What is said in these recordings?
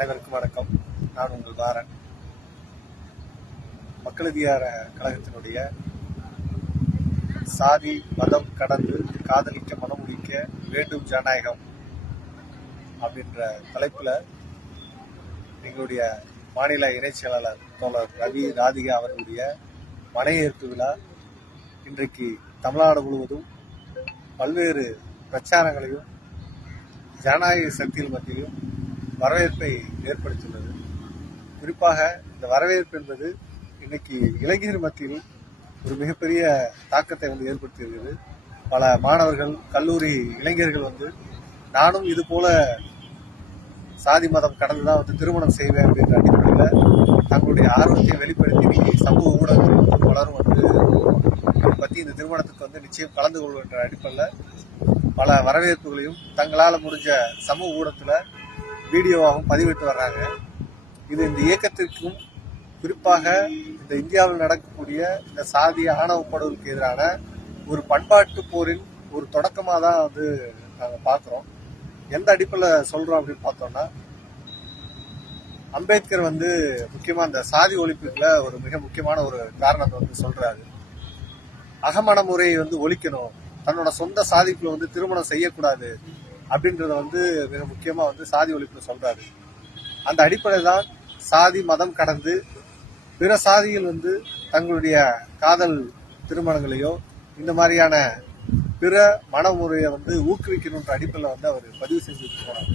அனைவருக்கும் வணக்கம். நான் உங்கள் பாரன் மக்களதிகார கழகத்தினுடைய சாதி மதம் கடந்து காதலிக்க மனமுடிக்க வேண்டும் ஜனநாயகம் அப்படின்ற தலைப்பில் எங்களுடைய மாநில இணைச் செயலாளர் தோழர் ரவி ராதிகா அவர்களுடைய மனையேற்பு விழா இன்றைக்கு தமிழ்நாடு முழுவதும் பல்வேறு பிரச்சாரங்களையும் ஜனநாயக சக்திகள் மத்தியிலும் வரவேற்பை ஏற்படுத்தியுள்ளது. குறிப்பாக இந்த வரவேற்பு என்பது இன்னைக்கு இளைஞர் மத்தியில் ஒரு மிகப்பெரிய தாக்கத்தை வந்து ஏற்படுத்தியிருக்கிறது. பல மாணவர்கள் கல்லூரி இளைஞர்கள் வந்து நானும் இது போல சாதி மதம் கடந்து தான் வந்து திருமணம் செய்வேன் அப்படின்ற அடிப்படையில் தங்களுடைய ஆர்வத்தை வெளிப்படுத்தி இன்னைக்கு சமூக ஊடகங்கள் வந்து பலரும் வந்து இதை பற்றி இந்த திருமணத்துக்கு வந்து நிச்சயம் கலந்து கொள்கின்ற அடிப்படையில் பல வரவேற்புகளையும் தங்களால் முடிஞ்ச சமூக ஊடகத்தில் வீடியோவாகவும் பதிவிட்டு வர்றாங்க. இது இந்த இயக்கத்திற்கும் குறிப்பாக இந்த இந்தியாவில் நடக்கக்கூடிய இந்த சாதிய ஆணவப்படுவதற்கு எதிரான ஒரு பண்பாட்டு போரின் ஒரு தொடக்கமாக தான் வந்து நாங்கள் பார்க்குறோம். எந்த அடிப்பில் சொல்கிறோம் அப்படின்னு பார்த்தோம்னா அம்பேத்கர் வந்து முக்கியமாக இந்த சாதி ஒழிப்புகளில் ஒரு மிக முக்கியமான ஒரு காரணத்தை வந்து சொல்கிறாரு அகமண முறையை வந்து ஒழிக்கணும். தன்னோட சொந்த சாதிக்குள்ள வந்து திருமணம் செய்யக்கூடாது. அப்படின்றத வந்து மிக முக்கியமாக வந்து சாதி ஒழிப்புல சொல்கிறாரு அந்த அடிப்படையில் தான் சாதி மதம் கடந்து பிற சாதியில் வந்து தங்களுடைய காதல் திருமணங்களையோ இந்த மாதிரியான பிற மனமுறையை வந்து ஊக்குவிக்கணுன்ற அடிப்படையில் வந்து அவர் பதிவு செஞ்சு போனார்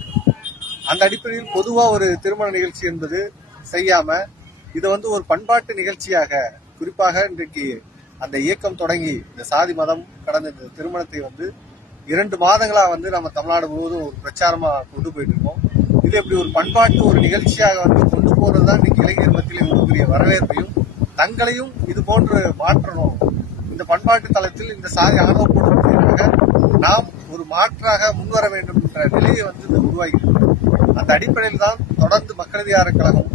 அந்த அடிப்படையில் பொதுவாக ஒரு திருமண நிகழ்ச்சி என்பது செய்யாமல் இதை வந்து ஒரு பண்பாட்டு நிகழ்ச்சியாக குறிப்பாக இன்றைக்கு அந்த இயக்கம் தொடங்கி இந்த சாதி மதம் கடந்த இந்த திருமணத்தை வந்து இரண்டு மாதங்களாக வந்து நம்ம தமிழ்நாடு முழுவதும் ஒரு பிரச்சாரமாக கொண்டு போயிட்டு இருக்கோம் இது எப்படி ஒரு பண்பாட்டு ஒரு நிகழ்ச்சியாக வந்து கொண்டு போகிறது தான் இன்னைக்கு இளைஞர் மத்தியில் ஒரு பெரிய வரவேற்பையும் தங்களையும் இது போன்று மாற்றணும். இந்த பண்பாட்டு தளத்தில் இந்த சாதி அனுபவப்படுவதற்காக நாம் ஒரு மாற்றாக முன்வர வேண்டும் என்ற நிலையை வந்து இது உருவாகிறது அந்த அடிப்படையில் தான் தொடர்ந்து மக்களதிகார கழகம்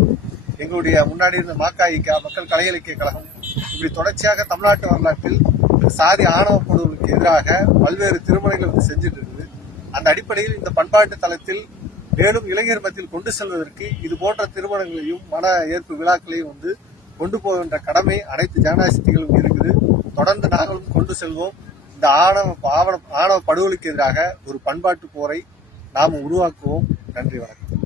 எங்களுடைய முன்னாடி இருந்த மாக்காயிக்கா மக்கள் கலை இலக்கிய கழகம் இப்படி தொடர்ச்சியாக தமிழ்நாட்டு வரலாற்றில் சாதி ஆணவ படுகொலுக்கு எதிராக பல்வேறு திருமணங்கள் வந்து செஞ்சுட்டு இருக்குது அந்த அடிப்படையில் இந்த பண்பாட்டு தளத்தில் மேலும் இளைஞர் மத்தியில் கொண்டு செல்வதற்கு இது போன்ற திருமணங்களையும் மன ஏற்பு விழாக்களையும் வந்து கொண்டு போகின்ற கடமை அனைத்து ஜனநாயகத்திகளும் இருக்குது. தொடர்ந்து நாங்களும் கொண்டு செல்வோம். இந்த ஆணவ ஆவண ஆணவ படுகொலுக்கு எதிராக ஒரு பண்பாட்டு போரை நாம் உருவாக்குவோம். நன்றி வணக்கம்.